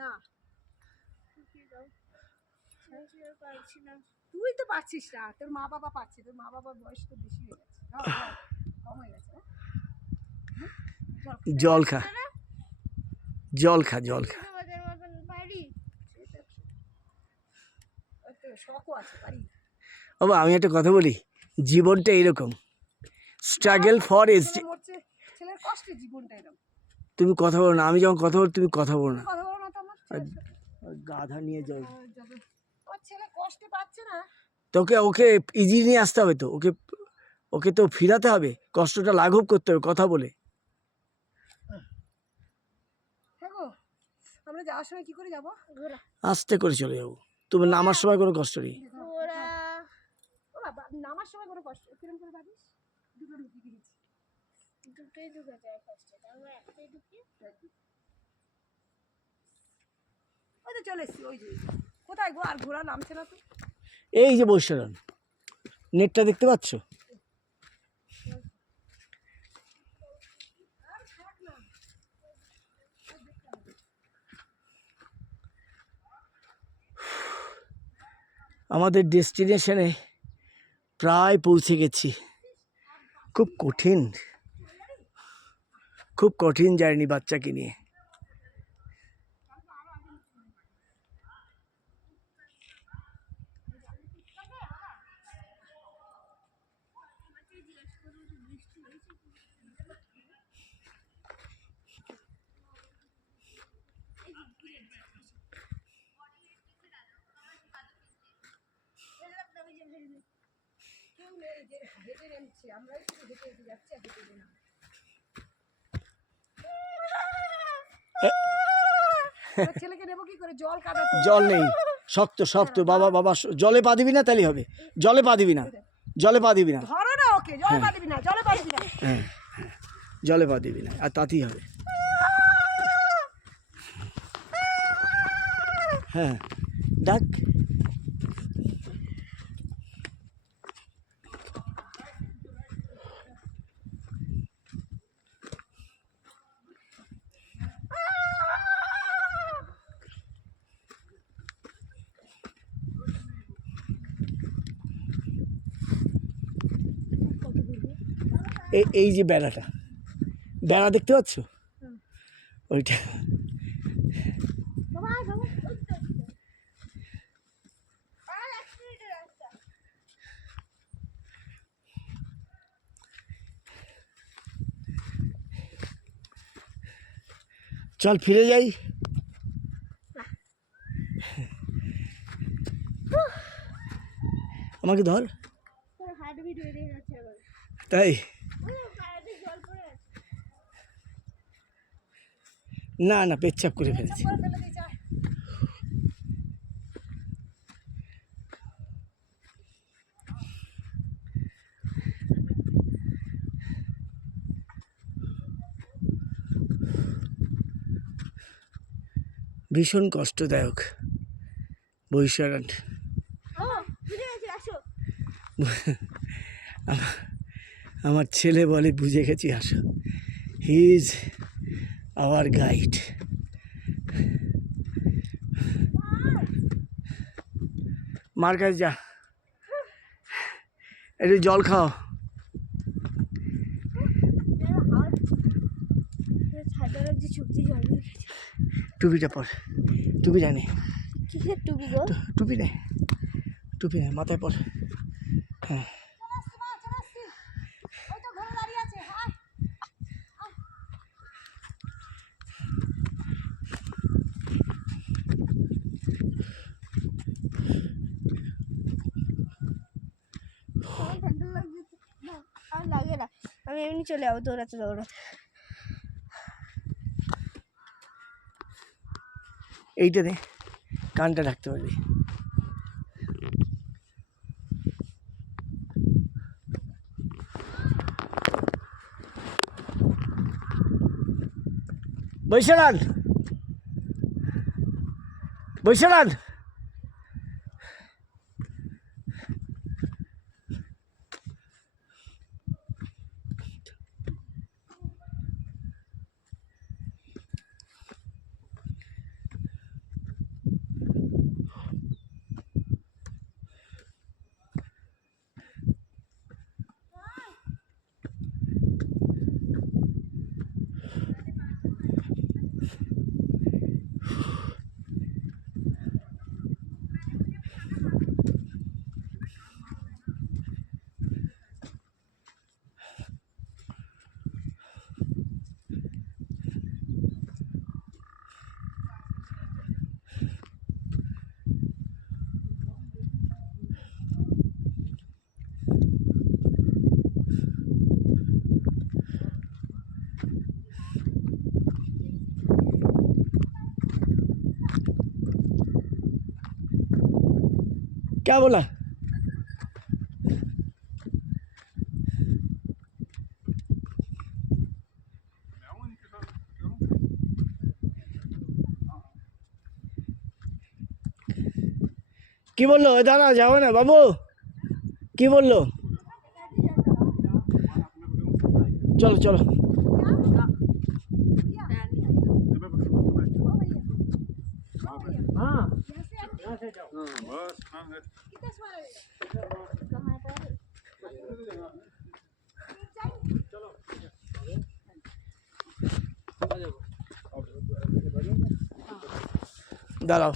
না তুই তো পারছিস না, তোর মা বাবা পারছে, তোর মা বাবার বয়স তো বেশি হয়ে গেছে, কম হয়ে গেছে। জল খা, জল খা, জল খা। শখও আছে পারি। বাবা আমি একটা কথা বলি, জীবনটা এরকম, স্ট্রাগল ফর এজ। ছেলের কষ্টে জীবনটা এরকম। তুমি কথা বলো না, আমি যখন কথা বলি তুমি কথা বলো না। কথা বলো না তো আমার গাধা নিয়ে যাও, ওর ছেলে কষ্টে পাচ্ছে না। তোকে ওকে ইজি নিয়ে আসতে হবে তো, ওকে ওকে তো ফিরাতে হবে, কষ্টটা লাঘব করতে হবে কথা বলে। আমরা যাওয়ার সময় কি করে যাবো? আস্তে করে চলে যাবো, তুমি নামার সময় কোনো কষ্ট নেই। নামার সময় কোনো কষ্ট কিরকম করে ভাবিস? দুটো ঢুকি দিয়েছি, দুটোই ঢুকে যায় কষ্ট, তারপর একটাই ঢুকি। ওই তো চলে এসছি, ওই যে কোথায় গো, আর ঘোড়া নামছে না তো। এই যে বৈশারণ, নেটটা দেখতে পাচ্ছ? আমাদের ডেস্টিনেশনে প্রায় পৌঁছে গেছি। খুব কঠিন, খুব কঠিন জার্নি বাচ্চাকে নিয়ে। ছেলেকে নেবো কি করে, জল কাদা, জল নেই, শক্ত শক্ত। বাবা বাবা জলে পা দিবি না, তাহলে হবে। জলে পা দিবি না, জলে পা দিবি না। ধরো না ওকে, জলে পা দিবি না, জলে পা দিবি না। হ্যাঁ, জলে পা দিবি না, আর তাতেই হবে। হ্যাঁ ডাক। এই যে বেড়াটা, বেড়া দেখতে পাচ্ছ ওইটা। চল ফিরে যাই। আমাকে ধর, তাই না না পেচ্ছাপ করে ফেলেছি। ভীষণ কষ্টদায়ক বৈশারণ। আমার ছেলে বলে বুঝে গেছি, আসো, হি ইজ আওয়ার গাইড। মার কাছে যা, একটু জল খাও। টুপিটা পর, টুপি জানি, টুপি নে, টুপি নে মাথায় পর। হ্যাঁ লাগে না, আমি এমনি চলে যাবো দৌড়াতে দৌড়াতে। এইটা দে, কানটা রাখতে পারবি। বৈশারণ, বৈশারণ, क्या बोला? কি বললো? দাঁড়া, যাবো না বাবু, কি বললো? চলো চলো। দাঁড়াও।